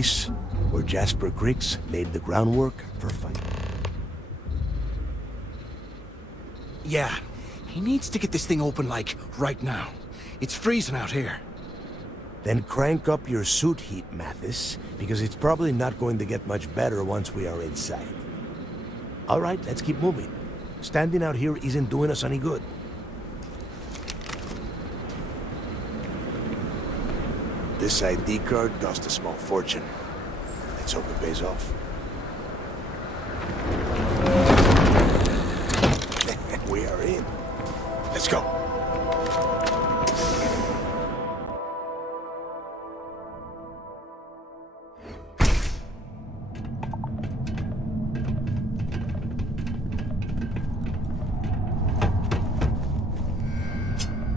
place where Jasper Griggs laid the groundwork for fight. Yeah, he needs to get this thing open, like, right now. It's freezing out here. Then crank up your suit heat, Mathis, because it's probably not going to get much better once we are inside. All right, let's keep moving. Standing out here isn't doing us any good. This ID card cost a small fortune. Let's hope it pays off. We are in. Let's go.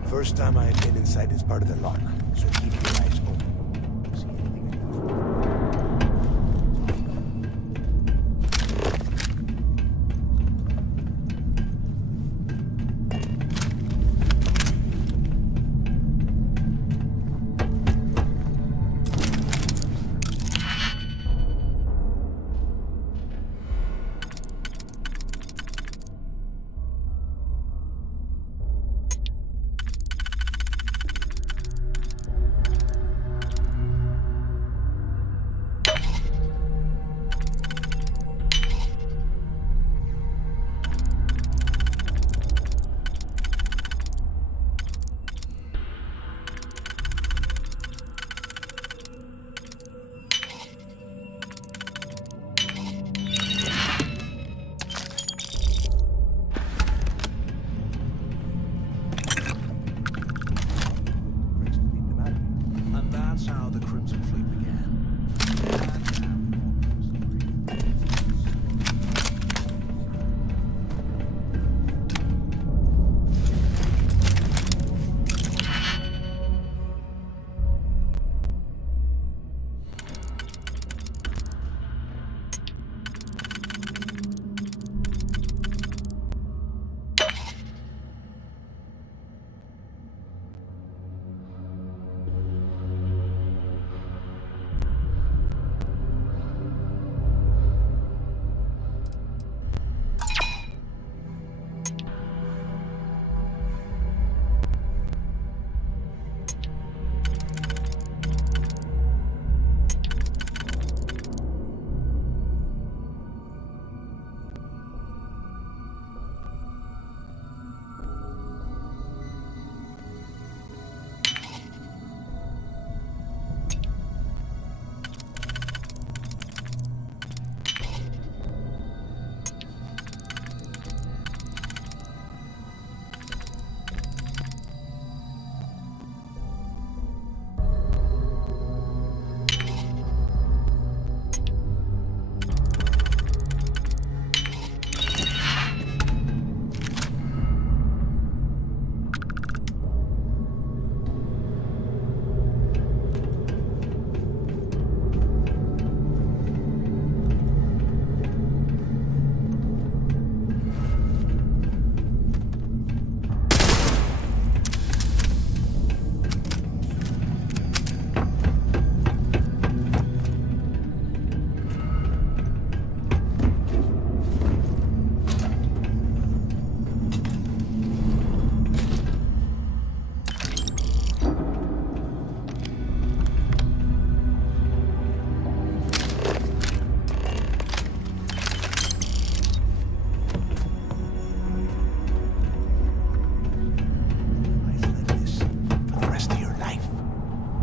First time I have been inside this part of the lock, so keep your eyes open. See anything unusual?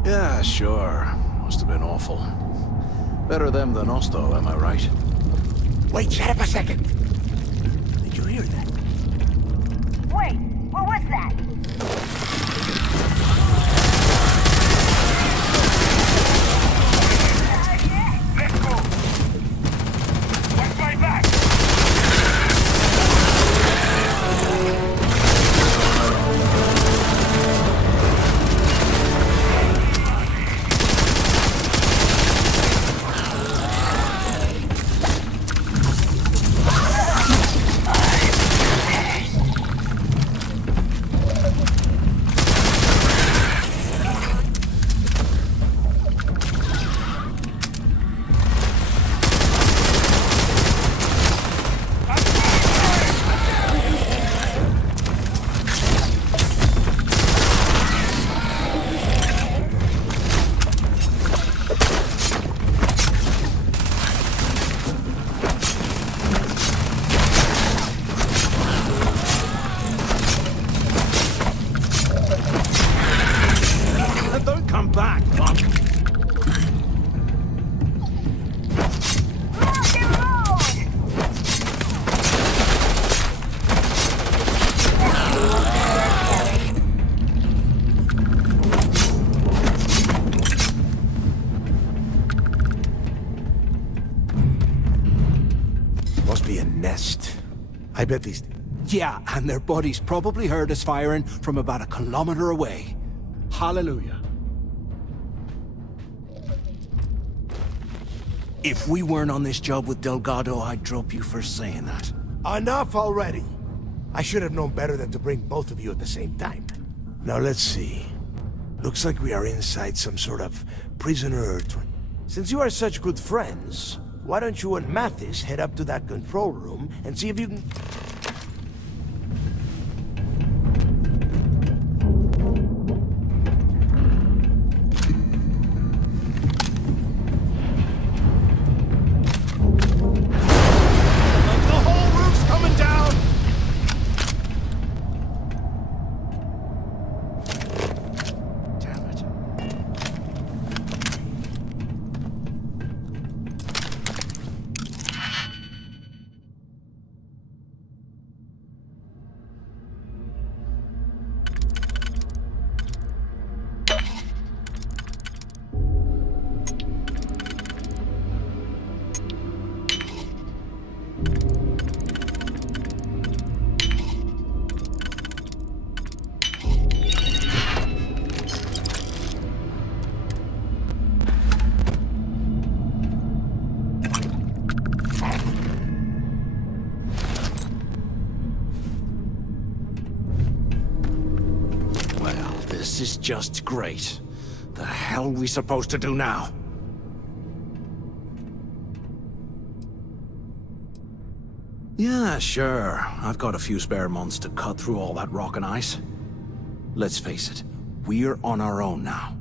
Yeah, sure. Must have been awful. Better them than us, though, am I right? Wait, half a second. Did you hear that? Wait, what was that? Let's go! Watch my back! nest. I bet these... Yeah, and their buddies probably heard us firing from about a kilometer away. Hallelujah. If we weren't on this job with Delgado, I'd drop you for saying that. Enough already! I should have known better than to bring both of you at the same time. Now let's see. Looks like we are inside some sort of prisoner... Since you are such good friends, why don't you and Mathis head up to that control room and see if you can... The whole roof's coming down! Damn it. Well, this is just great. The hell are we supposed to do now? Yeah, sure. I've got a few spare months to cut through all that rock and ice. Let's face it, we're on our own now.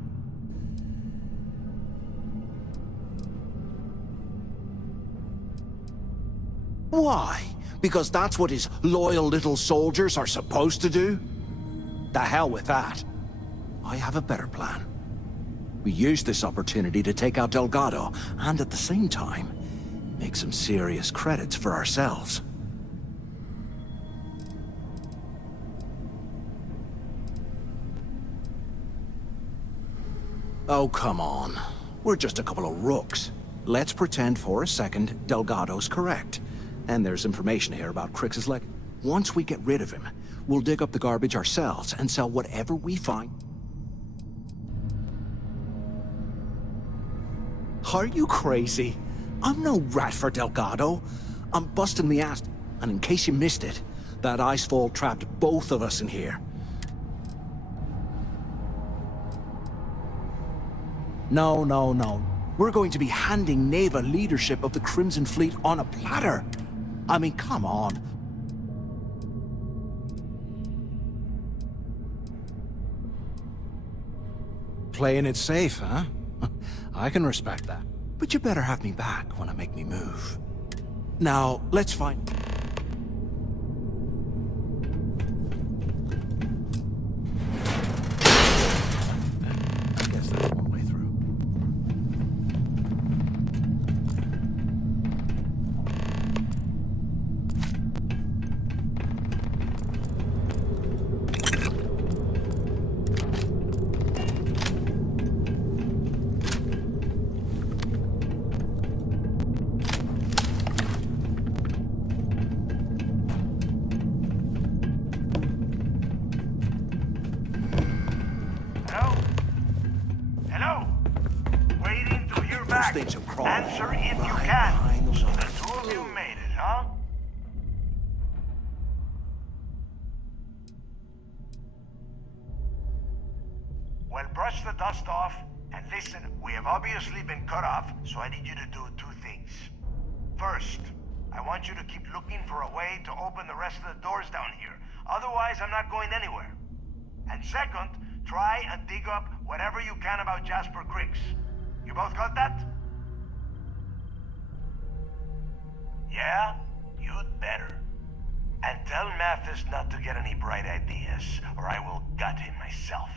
Why? Because that's what his loyal little soldiers are supposed to do? The hell with that. I have a better plan. We use this opportunity to take out Delgado, and at the same time, make some serious credits for ourselves. Oh, come on. We're just a couple of rooks. Let's pretend for a second Delgado's correct. And there's information here about Crix's leg. Once we get rid of him, we'll dig up the garbage ourselves and sell whatever we find. Are you crazy? I'm no rat for Delgado. I'm busting the ass. And in case you missed it, that icefall trapped both of us in here. No, no, no. We're going to be handing Neva leadership of the Crimson Fleet on a platter. I mean, come on. Playing it safe, huh? I can respect that. But you better have me back when I make me move. Now, let's find... I guess that's one way through. Hello? Hello? Waiting to hear back. things will crawl Answer if you right can. behind the So wall. the two of you made it, huh? Well, brush the dust off, and listen, we have obviously been cut off, so I need you to do two things. First, I want you to keep looking for a way to open the rest of the doors down here. Otherwise, I'm not going anywhere. And second, try and dig up whatever you can about Jasper Crix. You both got that? Yeah? You'd better. And tell Mathis not to get any bright ideas, or I will gut him myself.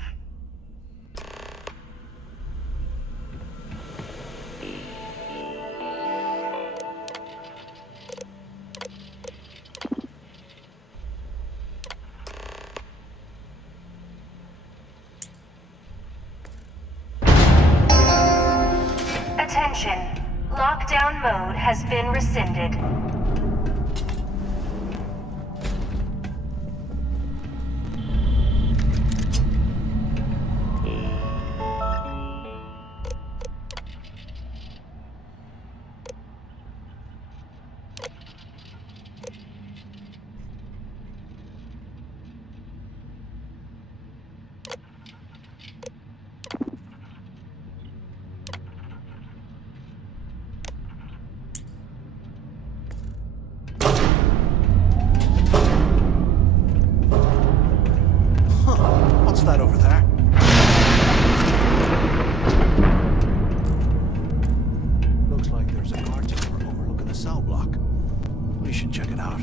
Attention. Lockdown mode has been rescinded. cell block. We should check it out.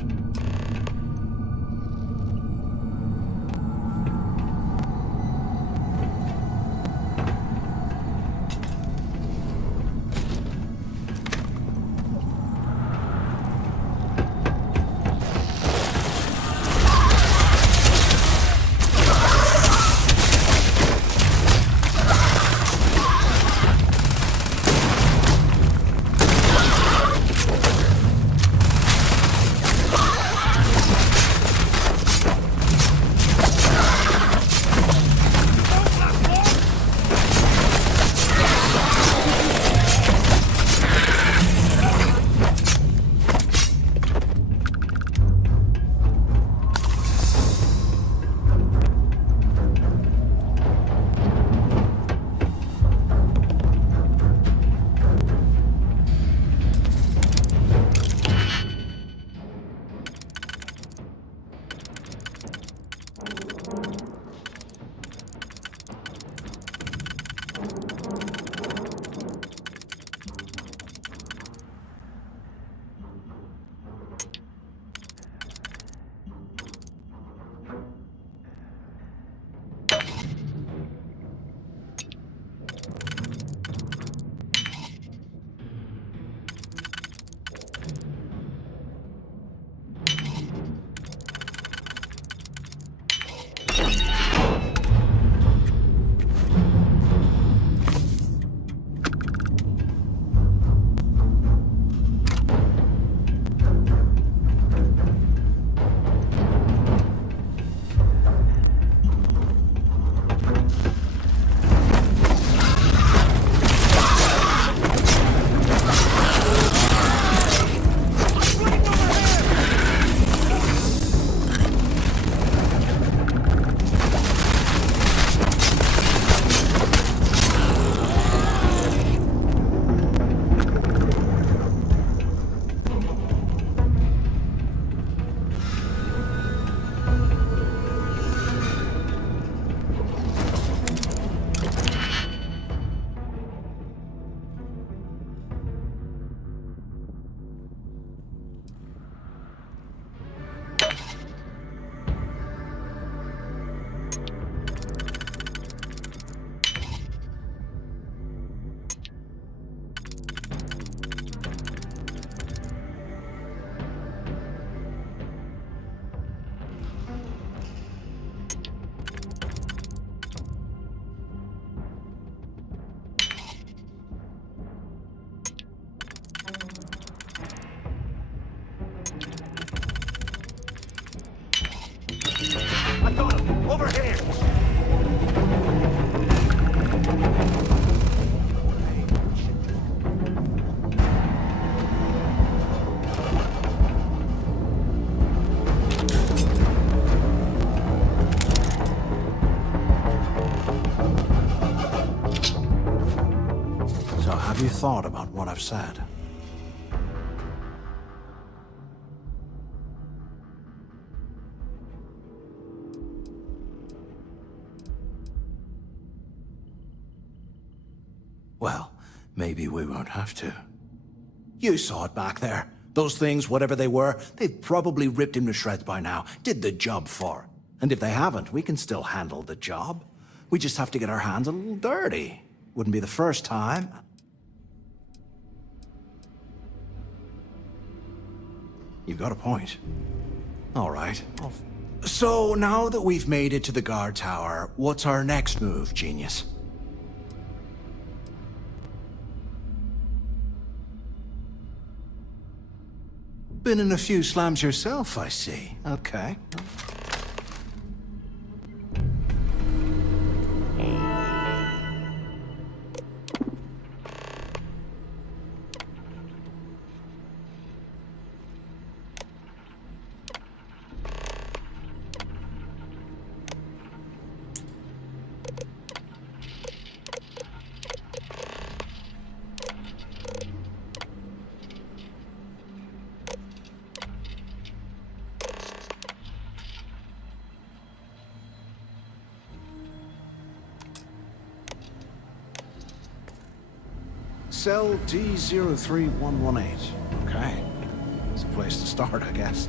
I got him! Over here! So have you thought about what I've said? Well, maybe we won't have to. You saw it back there. Those things, whatever they were, they've probably ripped him to shreds by now. Did the job for. And if they haven't, we can still handle the job. We just have to get our hands a little dirty. Wouldn't be the first time. You've got a point. All right. So now that we've made it to the guard tower, what's our next move, genius? Been in a few slams yourself, I see. Okay. Cell D03118. Okay. It's a place to start, I guess.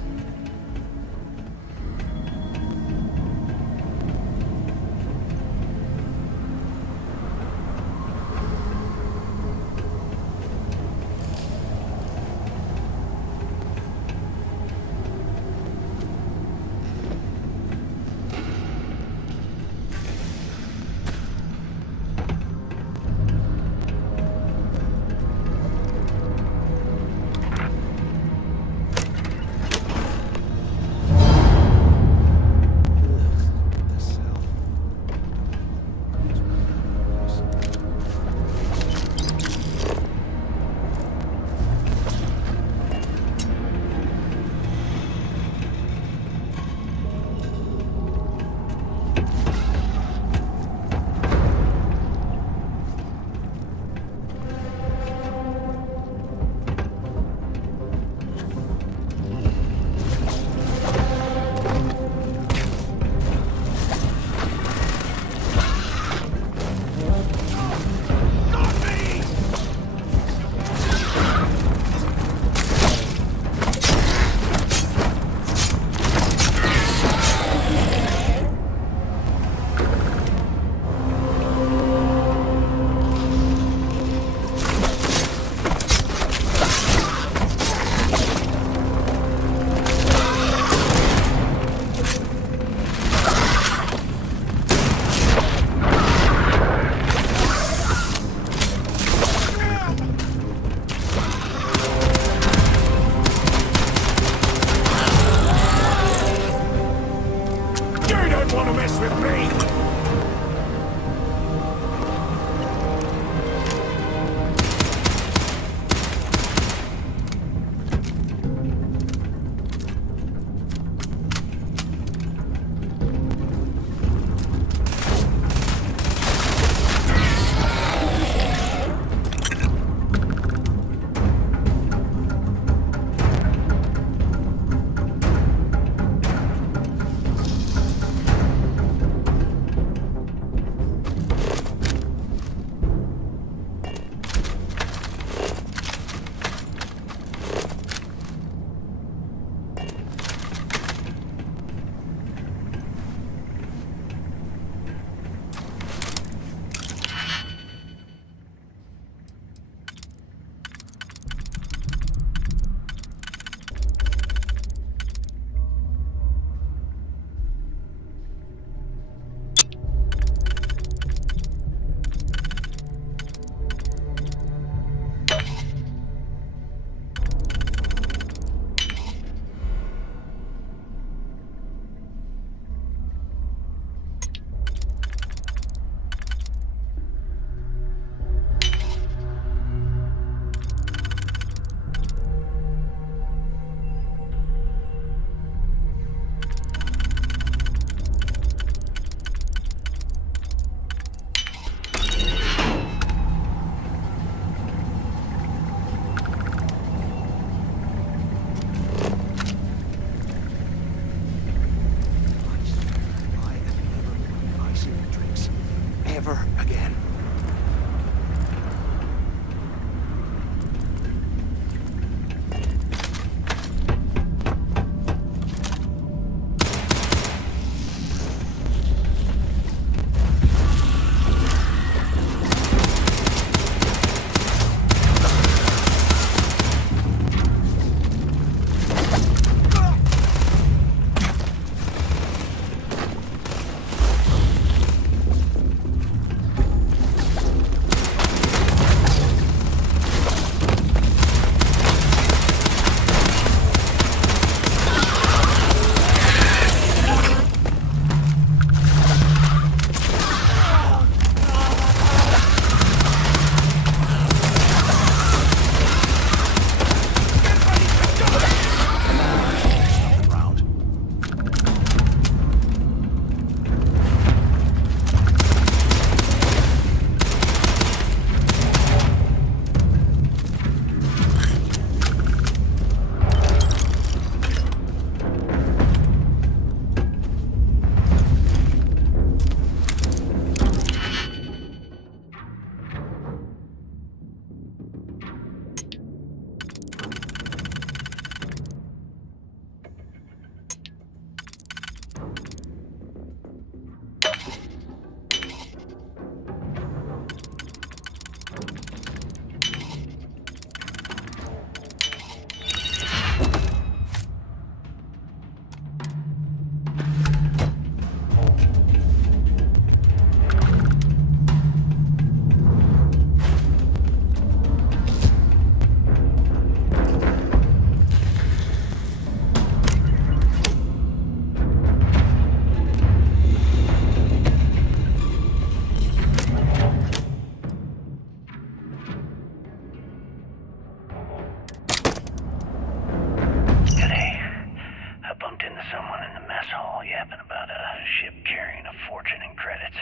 yapping about a ship carrying a fortune in credits.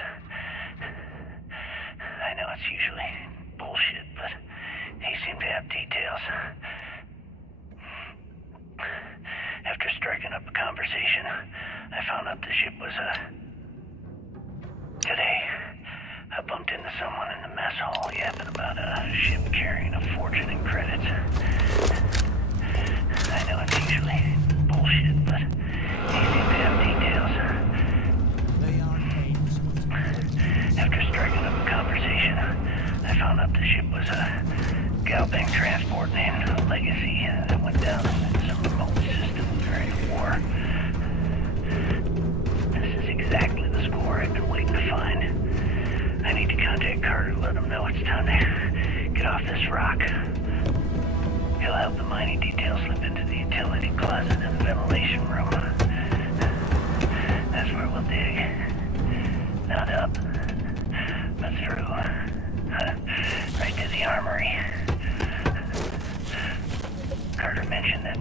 I know it's usually bullshit, but he seemed to have details. After striking up a conversation, I found out the ship was Today, I bumped into someone in the mess hall yapping about a ship carrying a fortune in credits. I know it's usually bullshit, but he seemed to have details. After striking up a conversation, I found out the ship was a Galbank transport named Legacy that went down in some remote system during the war. This is exactly the score I've been waiting to find. I need to contact Carter to let him know it's time to get off this rock. He'll help the mining details slip into the utility closet in the ventilation room. That's where we'll dig. Not up, but through. Right to the armory. Carter mentioned that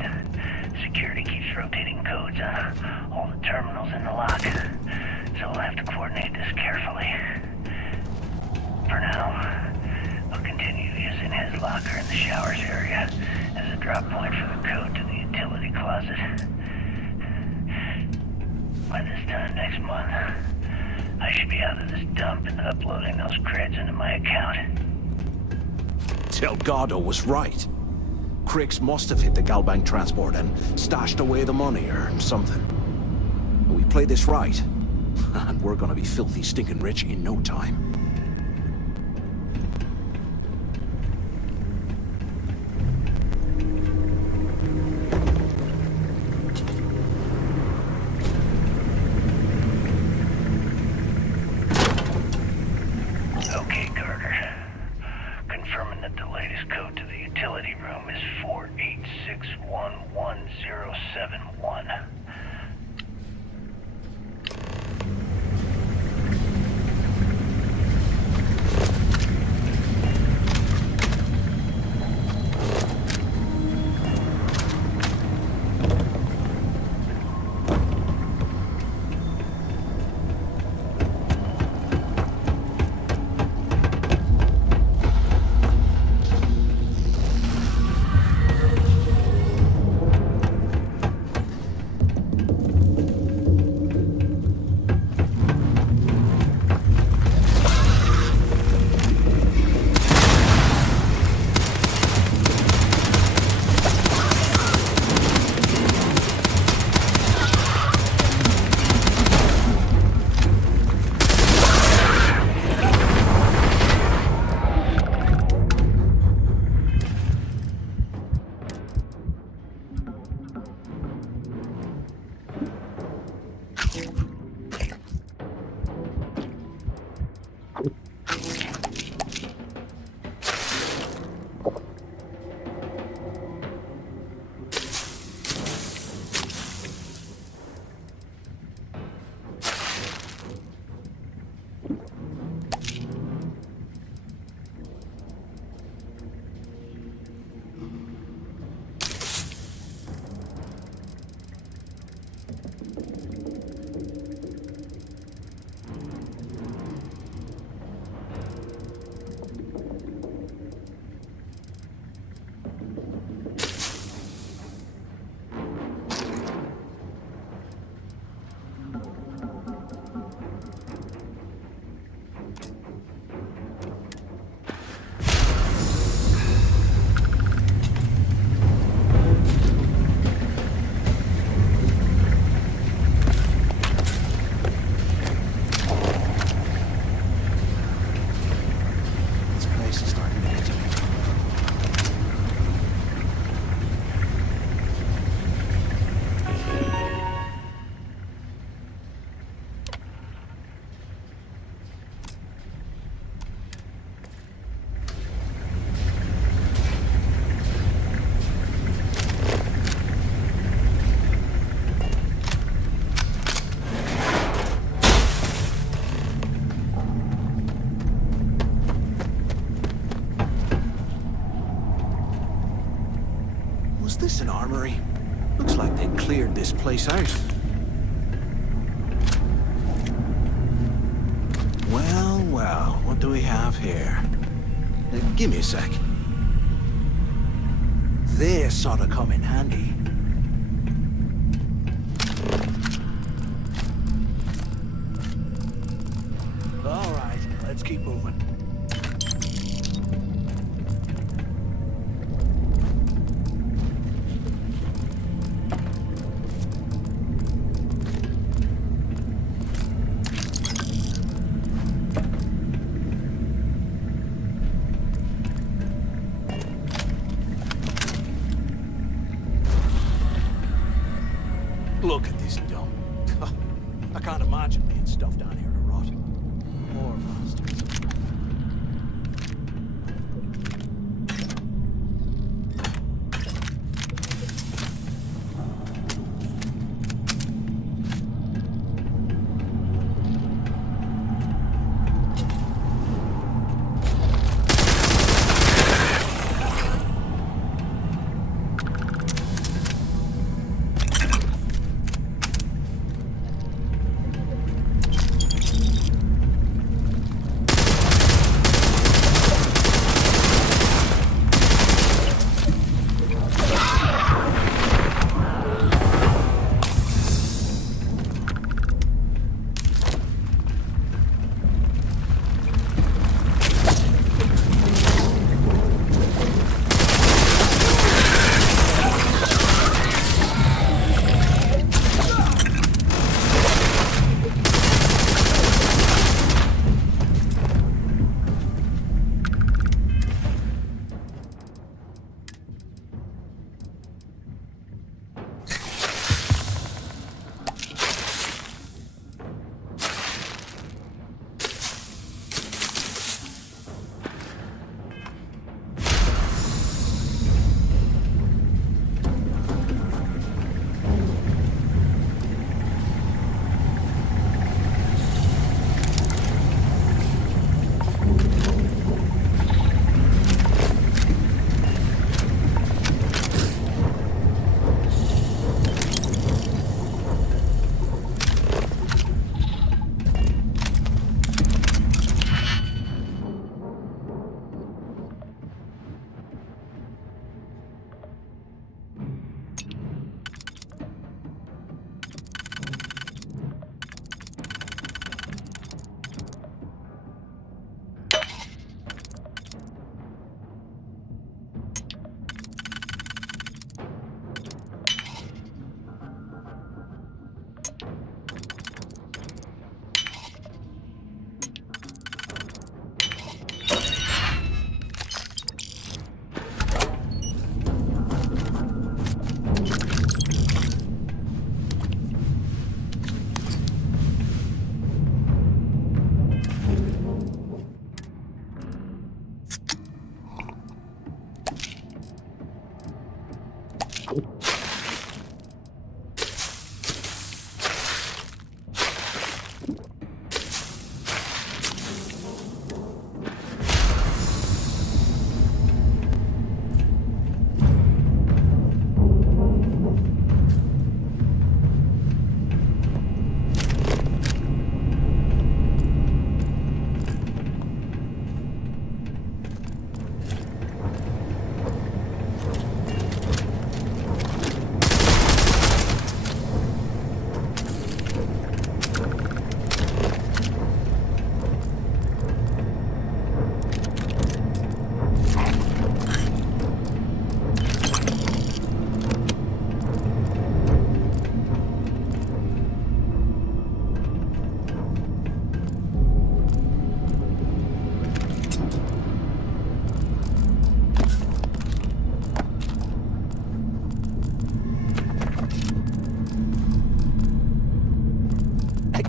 security keeps rotating codes on all the terminals in the lock, so we'll have to coordinate this carefully. For now, we'll continue using his locker in the showers area as a drop point for the code to the utility closet. By this time next month, I should be out of this dump and uploading those creds into my account. Delgado was right. Cricks must have hit the Galbank transport and stashed away the money or something. We play this right, and we're gonna be filthy stinking rich in no time. Okay, Carter. Confirming that the latest code to the utility room is 48611071. Was this an armory? Looks like they cleared this place out. Well, what do we have here? Give me a sec. This ought to come in handy. All right, let's keep moving. Look at this dump. I can't imagine being stuffed down here to rot. Poor bastards.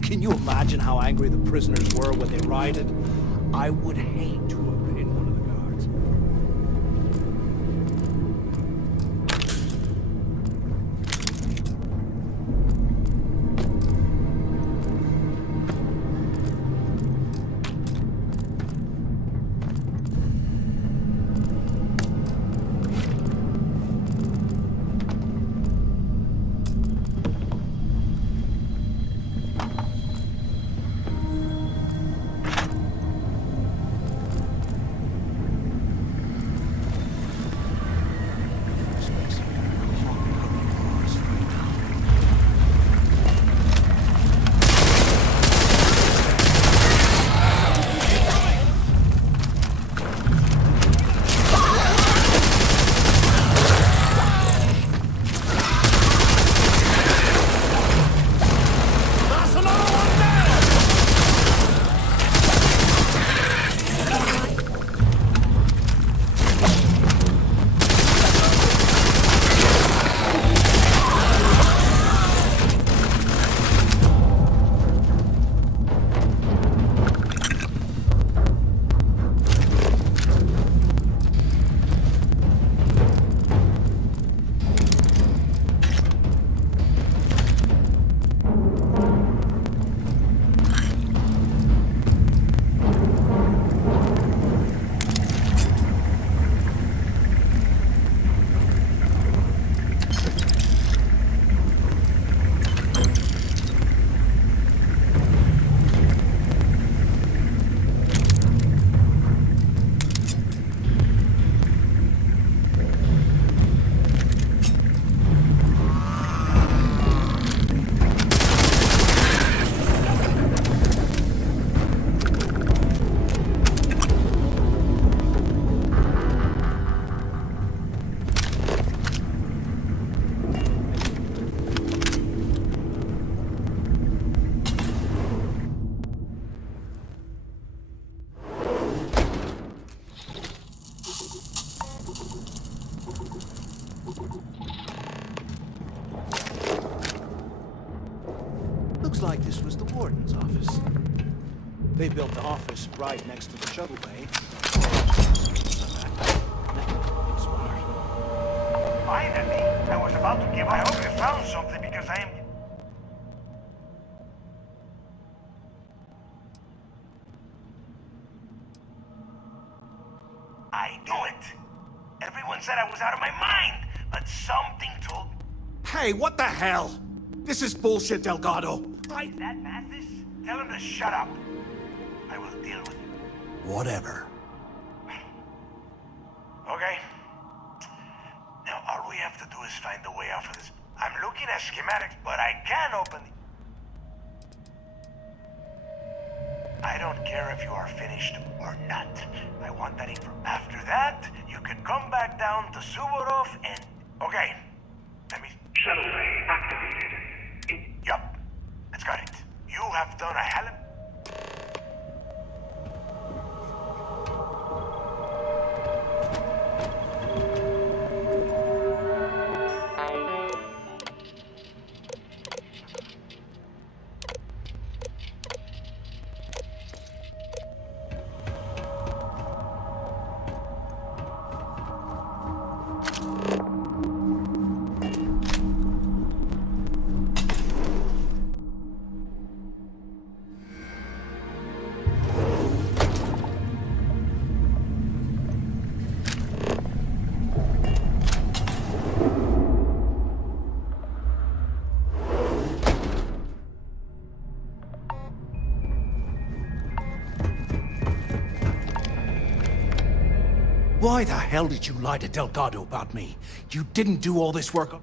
Can you imagine how angry the prisoners were when they rioted? I would hate to have been one of the guards. Looks like this was the warden's office. They built the office right next to the shuttle bay. Smart. Finally, I was about to give. I hope you found something because I am. I knew it. Everyone said I was out of my mind, but something told. Hey, what the hell? This is bullshit, Delgado. Is that Mathis? Tell him to shut up. I will deal with it. Whatever. Okay. Now all we have to do is find a way out of this. I'm looking at schematics, but I can open the... I don't care if you are finished or not. I want that info. After that, you can come back down to Suvorov and... Okay. Let me... Shuttle bay activated. Yup. That's got it. You have done a hell of... Why the hell did you lie to Delgado about me? You didn't do all this work.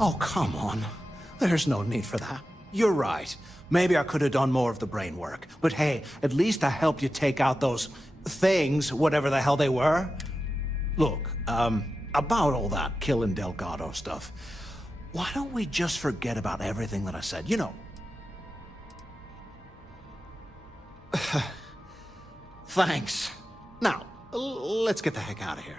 Oh, come on. There's no need for that. You're right. Maybe I could have done more of the brain work. But hey, at least I helped you take out those things, whatever the hell they were. Look, about all that killing Delgado stuff, why don't we just forget about everything that I said? You know. Thanks. Now, let's get the heck out of here.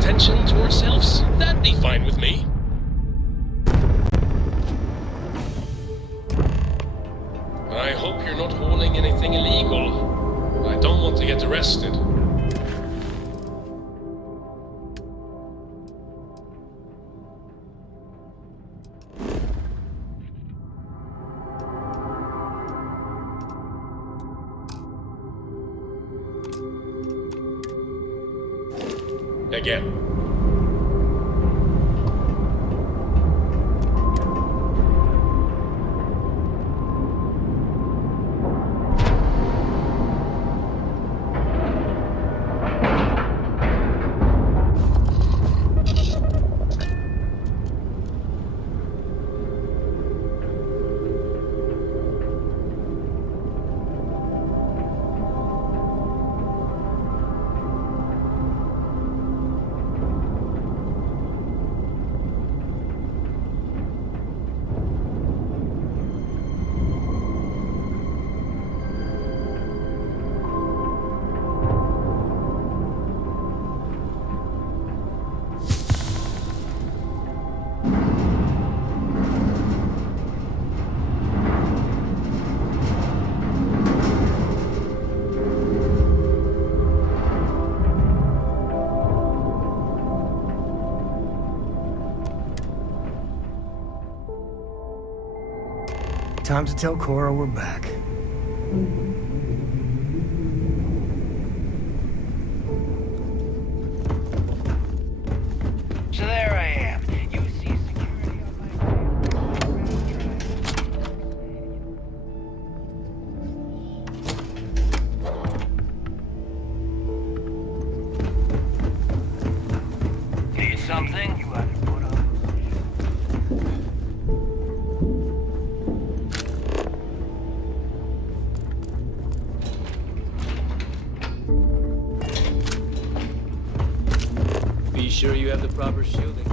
attention to ourselves, that'd be fine with me. I hope you're not hauling anything illegal. I don't want to get arrested. Again. Time to tell Cora we're back. So there I am. You see security on my Need something? You have to put on. Sure you have the proper shielding.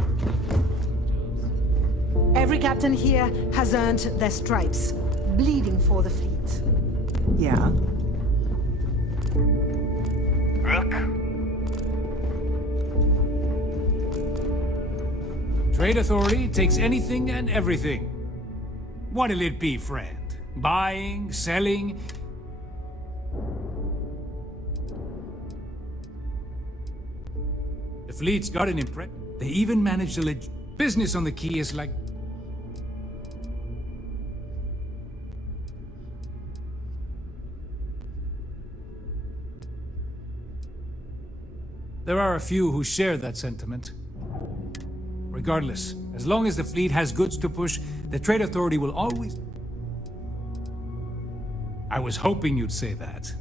Every captain here has earned their stripes, bleeding for the fleet. Yeah? Rook? Trade Authority takes anything and everything. What'll it be, friend? Buying, selling? The fleet's got an imprint. They even managed to let business on the key is like... There are a few who share that sentiment. Regardless, as long as the fleet has goods to push, the Trade Authority will always... I was hoping you'd say that.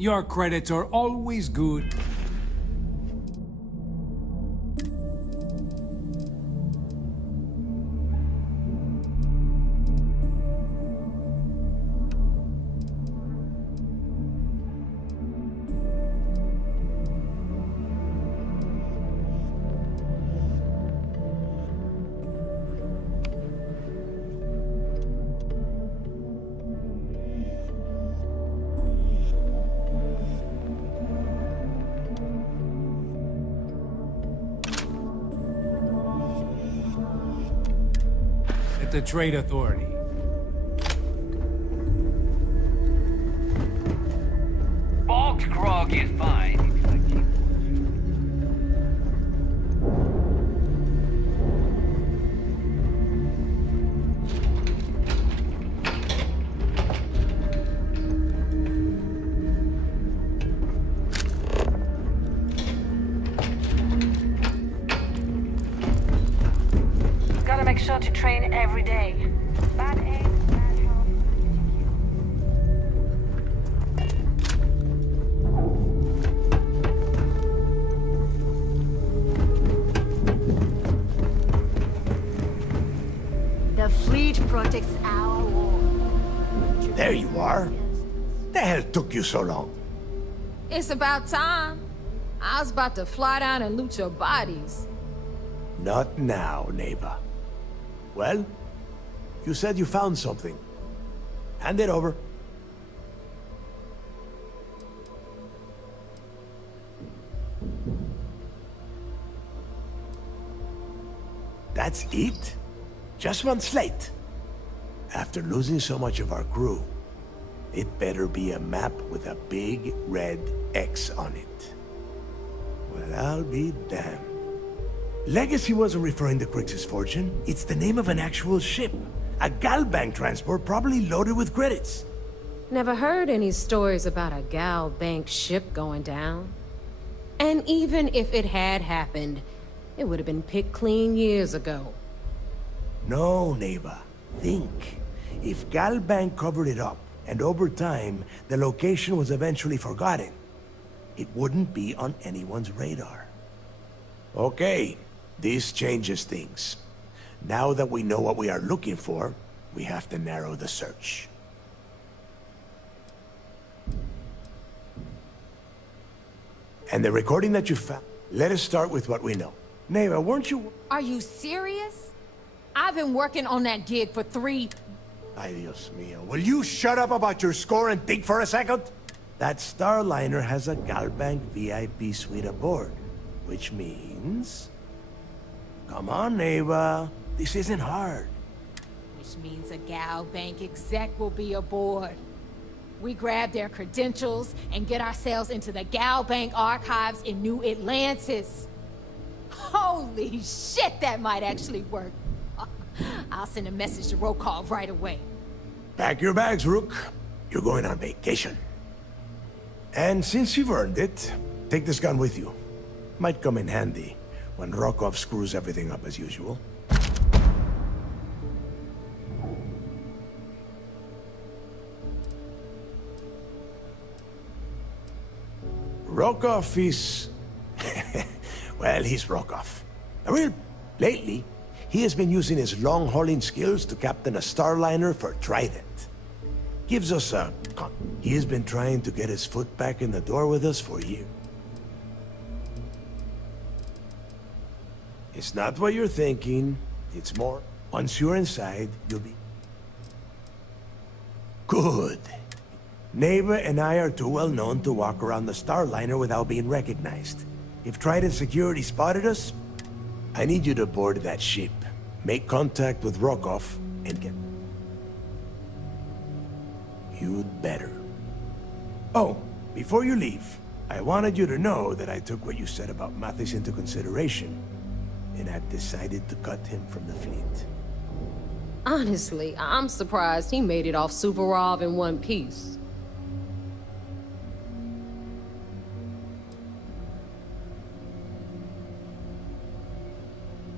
Your credits are always good. At the Trade Authority. Bulk grog is fine. Gotta make sure to train every day. Bad aim, bad health. The fleet protects our war. There you are. The hell took you so long? It's about time. I was about to fly down and loot your bodies. Not now, neighbor. Well, you said you found something. Hand it over. That's it? Just one slate? After losing so much of our crew, it better be a map with a big red X on it. Well, I'll be damned. Legacy wasn't referring to Crix's fortune. It's the name of an actual ship. A Galbank transport probably loaded with credits. Never heard any stories about a Gal Bank ship going down. And even if it had happened, it would have been picked clean years ago. No, neighbor. Think. If Galbank covered it up, and over time, the location was eventually forgotten, it wouldn't be on anyone's radar. Okay. This changes things. Now that we know what we are looking for, we have to narrow the search. And the recording that you found, let us start with what we know. Neighbor, weren't you... Are you serious? I've been working on that gig for 3... Ay, Dios mío. Will you shut up about your score and think for a second? That Starliner has a Galbank VIP suite aboard, which means... Come on, neighbor. This isn't hard. Which means a Gal Bank exec will be aboard. We grab their credentials and get ourselves into the Gal Bank archives in New Atlantis. Holy shit, that might actually work. I'll send a message to Rokov right away. Pack your bags, Rook. You're going on vacation. And since you've earned it, take this gun with you. Might come in handy when Rokov screws everything up as usual. Rokov is... well, he's Rokov. Lately, he has been using his long-hauling skills to captain a Starliner for Trident. Gives us a... He has been trying to get his foot back in the door with us for years. It's not what you're thinking. It's more, once you're inside, you'll be... Good. Neighbor and I are too well known to walk around the Starliner without being recognized. If Trident Security spotted us, I need you to board that ship, make contact with Rokov, and get... You'd better. Oh, before you leave, I wanted you to know that I took what you said about Mathis into consideration, and I've decided to cut him from the fleet. Honestly, I'm surprised he made it off Suvorov in one piece.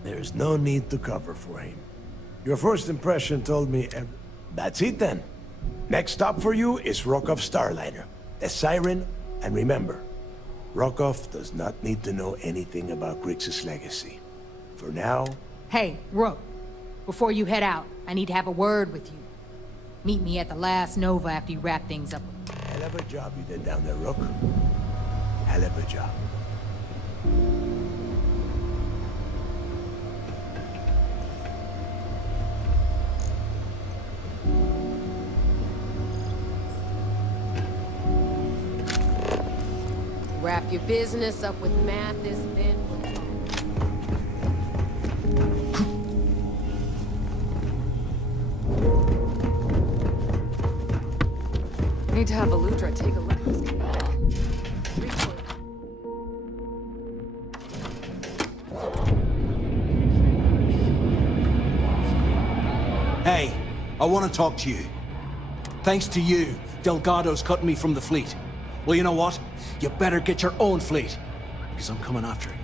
There's no need to cover for him. Your first impression told me That's it then. Next stop for you is Rokov Starliner. the siren, and remember, Rokov does not need to know anything about Grixis' legacy. For now... Hey, Rook. Before you head out, I need to have a word with you. Meet me at the last Nova after you wrap things up. Hell of a job you did down there, Rook. Hell of a job. Wrap your business up with Mathis, then... Need to have Eludra take a look at this kinetic. Hey, I want to talk to you. Thanks to you, Delgado's cutting me from the fleet. Well, you know what? You better get your own fleet, because I'm coming after you.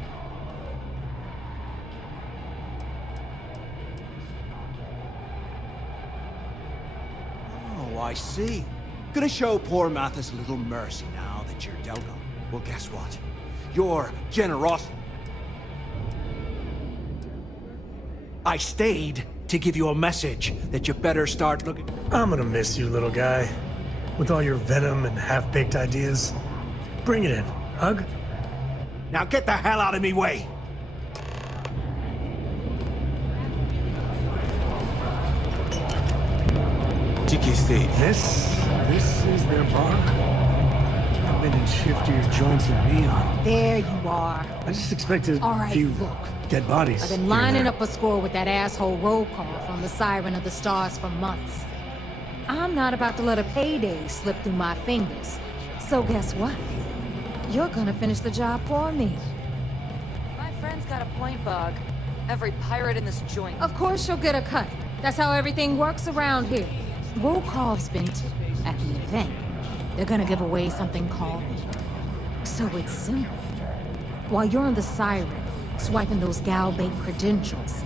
Oh, I see. Gonna show poor Mathis a little mercy now that you're Delga. Well, guess what? Your generosity. I stayed to give you a message that you better start looking... I'm gonna miss you, little guy. With all your venom and half-baked ideas. Bring it in. Hug? Now get the hell out of me way! This is their bar? I've been in shiftier joints than neon. There you are. I just expected All a right, few look. dead bodies. I've been lining up a score with that asshole roll call from the Siren of the Stars for months. I'm not about to let a payday slip through my fingers. So guess what? You're gonna finish the job for me. My friend's got a point, Bug. Every pirate in this joint. Of course you'll get a cut. That's how everything works around here. Volkov's been at the event. They're gonna give away something called... So it's simple. While you're on the Siren, swiping those Galbank credentials,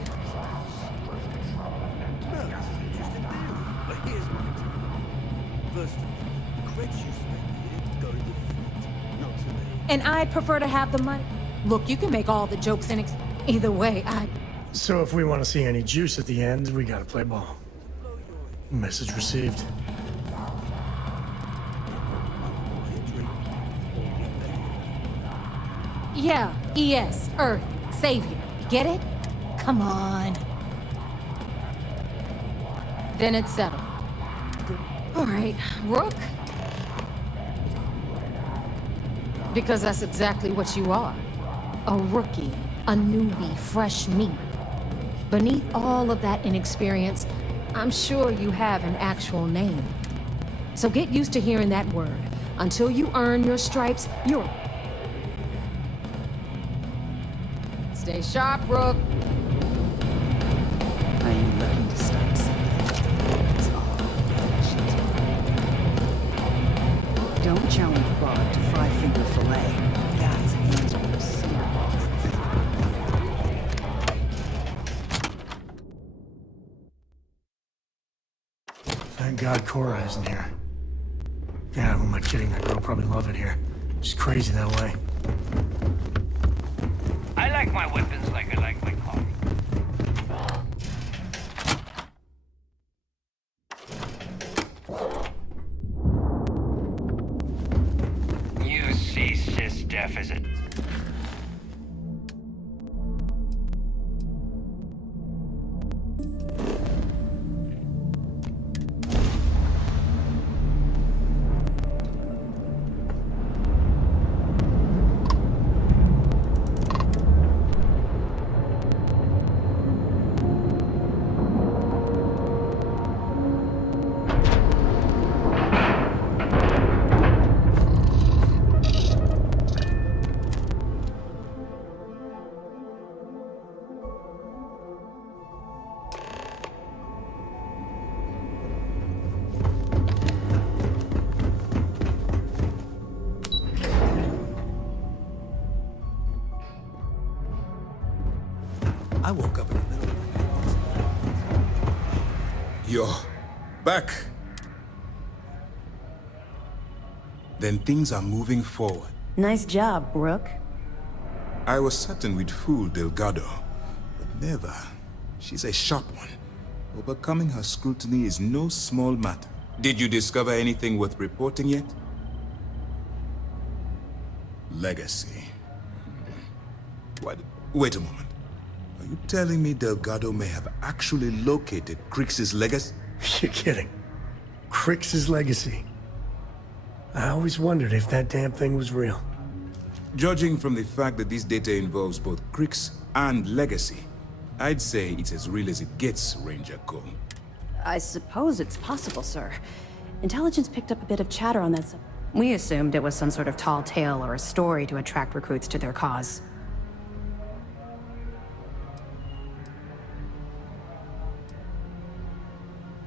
and I'd prefer to have the money. Look, you can make all the jokes and either way, So if we want to see any juice at the end, we gotta play ball. Message received. Yeah, ES, Earth, Savior. Get it? Come on. Then it's settled. All right, Rook. Because that's exactly what you are. A rookie, a newbie, fresh meat. Beneath all of that inexperience, I'm sure you have an actual name. So get used to hearing that word. Until you earn your stripes, you're... Stay sharp, Rook. Are you ready to start something? It's all finished. Don't challenge Bob to fry-finger fillet. God's hands will sear. Thank God Cora isn't here. God, who am I kidding? That girl probably love it here. She's crazy that way. I like my weapons like I like my coffee. You see cis deficit. I woke up in the middle of the night. You're back. then things are moving forward. Nice job, Rook. I was certain we'd fool Delgado, but never. She's a sharp one. Overcoming her scrutiny is no small matter. Did you discover anything worth reporting yet? Legacy. Wait a moment. Are you telling me Delgado may have actually located Crix's legacy? You're kidding. Crix's legacy. I always wondered if that damn thing was real. Judging from the fact that this data involves both Crix and legacy, I'd say it's as real as it gets, Ranger Cole. I suppose it's possible, sir. Intelligence picked up a bit of chatter on that subject. We assumed it was some sort of tall tale or a story to attract recruits to their cause.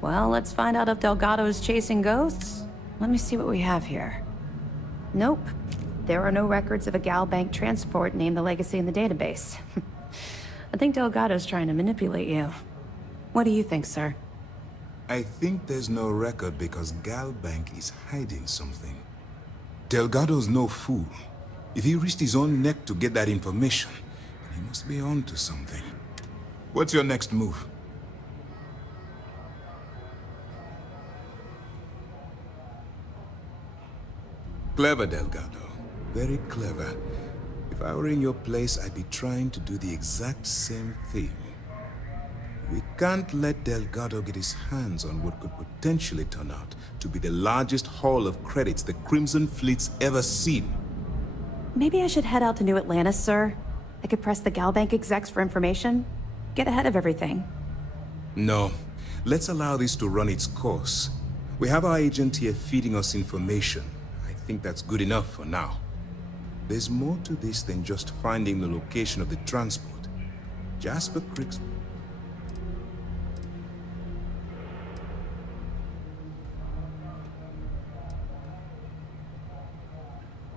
Well, let's find out if Delgado's chasing ghosts. Let me see what we have here. Nope. There are no records of a Gal Bank transport named the Legacy in the database. I think Delgado's trying to manipulate you. What do you think, sir? I think there's no record because Gal Bank is hiding something. Delgado's no fool. If he risked his own neck to get that information, then he must be on to something. What's your next move? Clever, Delgado. Very clever. If I were in your place, I'd be trying to do the exact same thing. We can't let Delgado get his hands on what could potentially turn out to be the largest haul of credits the Crimson Fleet's ever seen. Maybe I should head out to New Atlantis, sir. I could press the Gal Bank execs for information. Get ahead of everything. No. Let's allow this to run its course. We have our agent here feeding us information. I think that's good enough for now. There's more to this than just finding the location of the transport. Jasper Crix...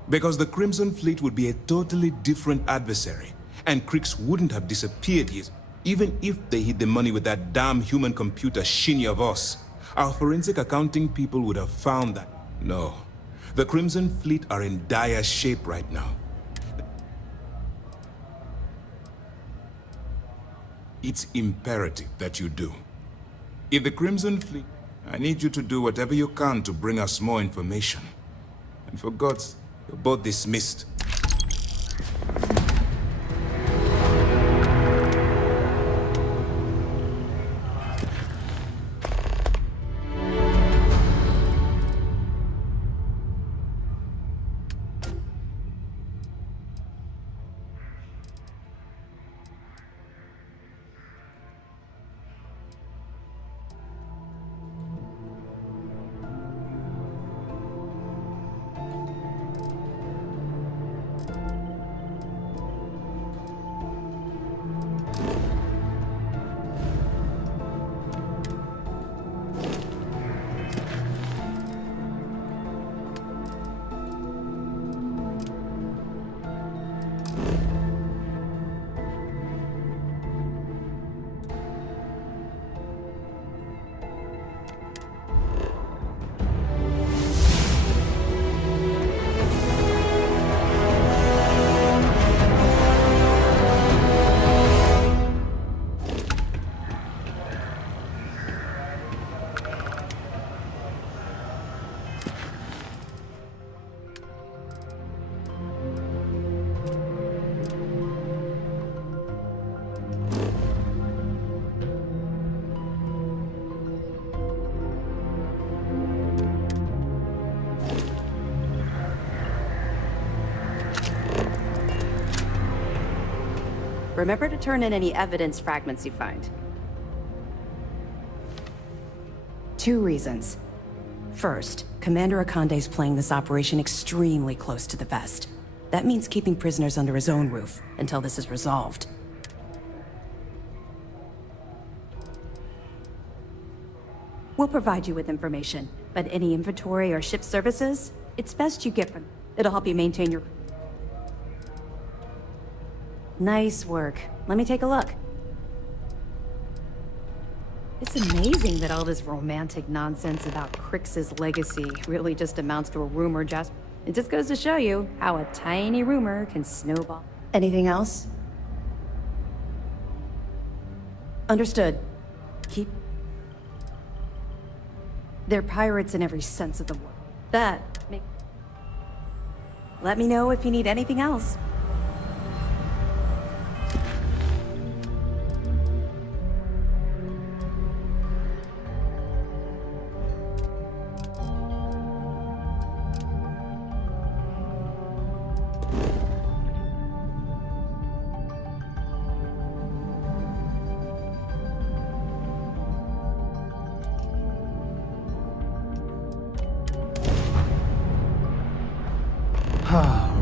Because the Crimson Fleet would be a totally different adversary, and Crix wouldn't have disappeared yet, even if they hid the money with that damn human computer Shinya Voss. Our forensic accounting people would have found that. No. The Crimson Fleet are in dire shape right now. It's imperative that you do. If the Crimson Fleet... I need you to do whatever you can to bring us more information. And for God's... You're both dismissed. Remember to turn in any evidence fragments you find. 2 reasons. First, Commander Akande's playing this operation extremely close to the vest. That means keeping prisoners under his own roof until this is resolved. We'll provide you with information, but any inventory or ship services, it's best you get from. It'll help you maintain your... Nice work. Let me take a look. It's amazing that all this romantic nonsense about Crix's legacy really just amounts to a rumor just... It just goes to show you how a tiny rumor can snowball. Anything else? Understood. Keep... They're pirates in every sense of the word. Let me know if you need anything else.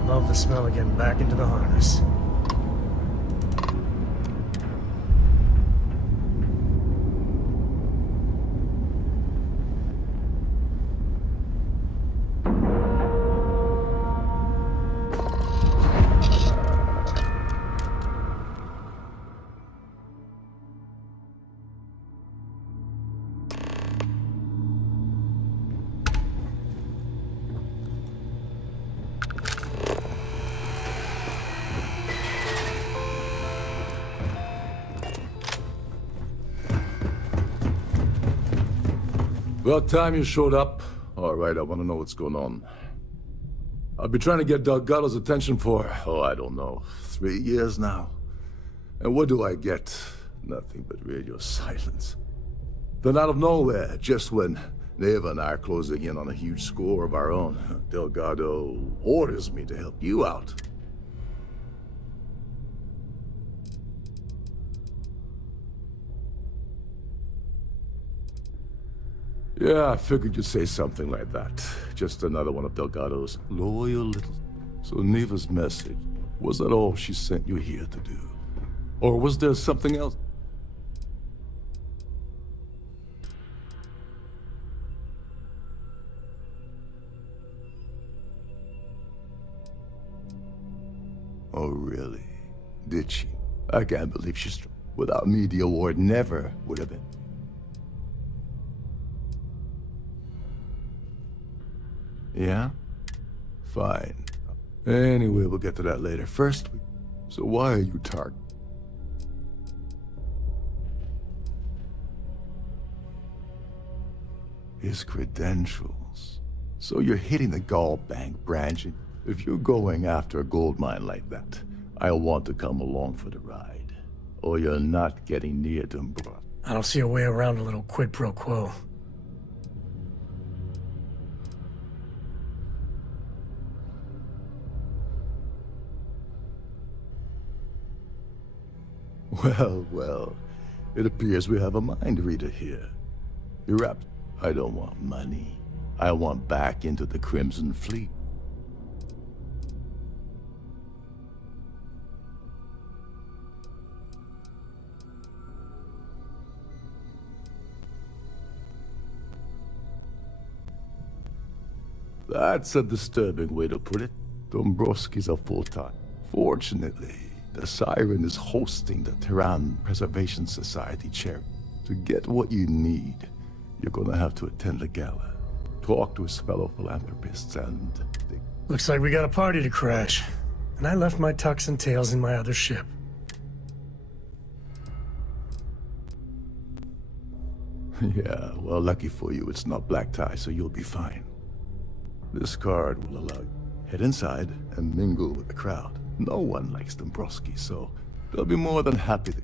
Love the smell of getting back into the harness. About time you showed up. All right, I want to know what's going on. I've been trying to get Delgado's attention for, I don't know, 3 years now. And what do I get? Nothing but radio silence. Then out of nowhere, just when Neva and I are closing in on a huge score of our own, Delgado orders me to help you out. Yeah, I figured you'd say something like that. Just another one of Delgado's loyal little... So Neva's message, was that all she sent you here to do? Or was there something else? Oh, really? Did she? I can't believe she's... Without me, the award never would have been. Yeah? Fine. Anyway, we'll get to that later. First, so why are you targeted? His credentials. So you're hitting the Gall Bank branch. If you're going after a gold mine like that, I'll want to come along for the ride. Or you're not getting near them, bro. I don't see a way around a little quid pro quo. Well, well, it appears we have a mind reader here. You're up. I don't want money. I want back into the Crimson Fleet. That's a disturbing way to put it. Dombrowski's a full-time. Fortunately, the Siren is hosting the Tehran Preservation Society charity. To get what you need, you're gonna have to attend the gala, talk to his fellow philanthropists, and... Looks like we got a party to crash. And I left my tux and tails in my other ship. Yeah, well, lucky for you, it's not black tie, so you'll be fine. This card will allow you to head inside and mingle with the crowd. No one likes Dombrowski, so they'll be more than happy to...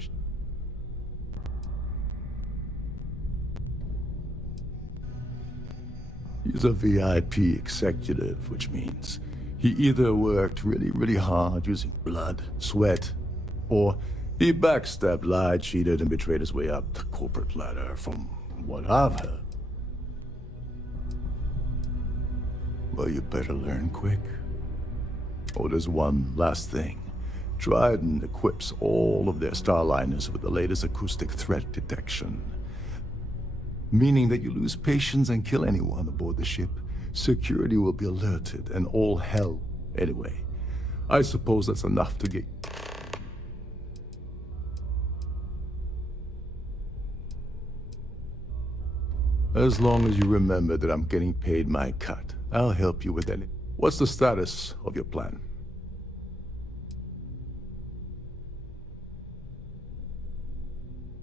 He's a VIP executive, which means he either worked really hard using blood, sweat, or he backstabbed, lied, cheated, and betrayed his way up the corporate ladder, from what I've heard. Well, you better learn quick. Oh, there's one last thing. Trident equips all of their starliners with the latest acoustic threat detection. Meaning that you lose patience and kill anyone aboard the ship, security will be alerted and all hell. Anyway, I suppose that's enough to get... As long as you remember that I'm getting paid my cut, I'll help you with anything. What's the status of your plan?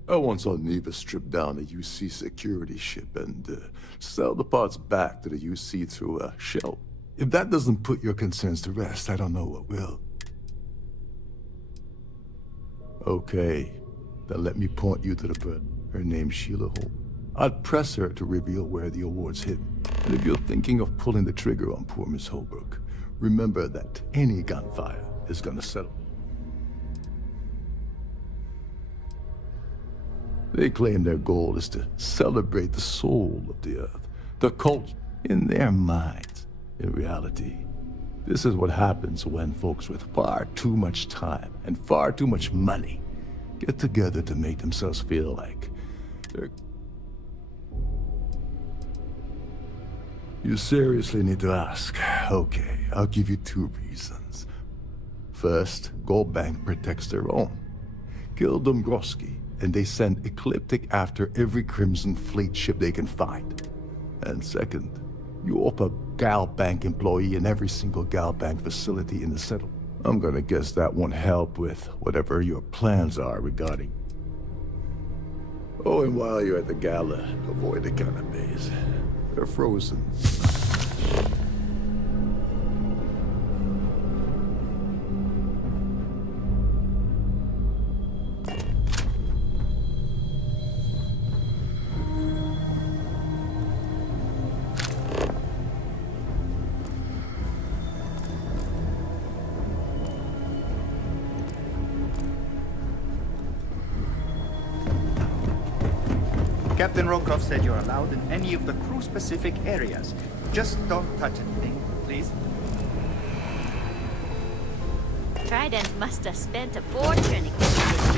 I once saw Neva strip down a UC security ship and sell the parts back to the UC through a shell. If that doesn't put your concerns to rest, I don't know what will. Okay, then let me point you to the bird. Her name's Sheila Holmes. I'd press her to reveal where the award's hidden. And if you're thinking of pulling the trigger on poor Miss Holbrook, remember that any gunfire is gonna settle. They claim their goal is to celebrate the soul of the Earth, the culture in their minds. In reality, this is what happens when folks with far too much time and far too much money get together to make themselves feel like they're... You seriously need to ask. Okay, I'll give you 2 reasons. First, Gold Bank protects their own. Kill Dombrowski, and they send Ecliptic after every Crimson Fleet ship they can find. And second, you offer Gal Bank employee in every single Gal Bank facility in the settlement. I'm gonna guess that won't help with whatever your plans are regarding... Oh, and while you're at the gala, avoid the cannabis. They're frozen. Captain Rokoff said you're allowed in any of the crew-specific areas. Just don't touch anything, please. Trident must have spent a fortune equipping this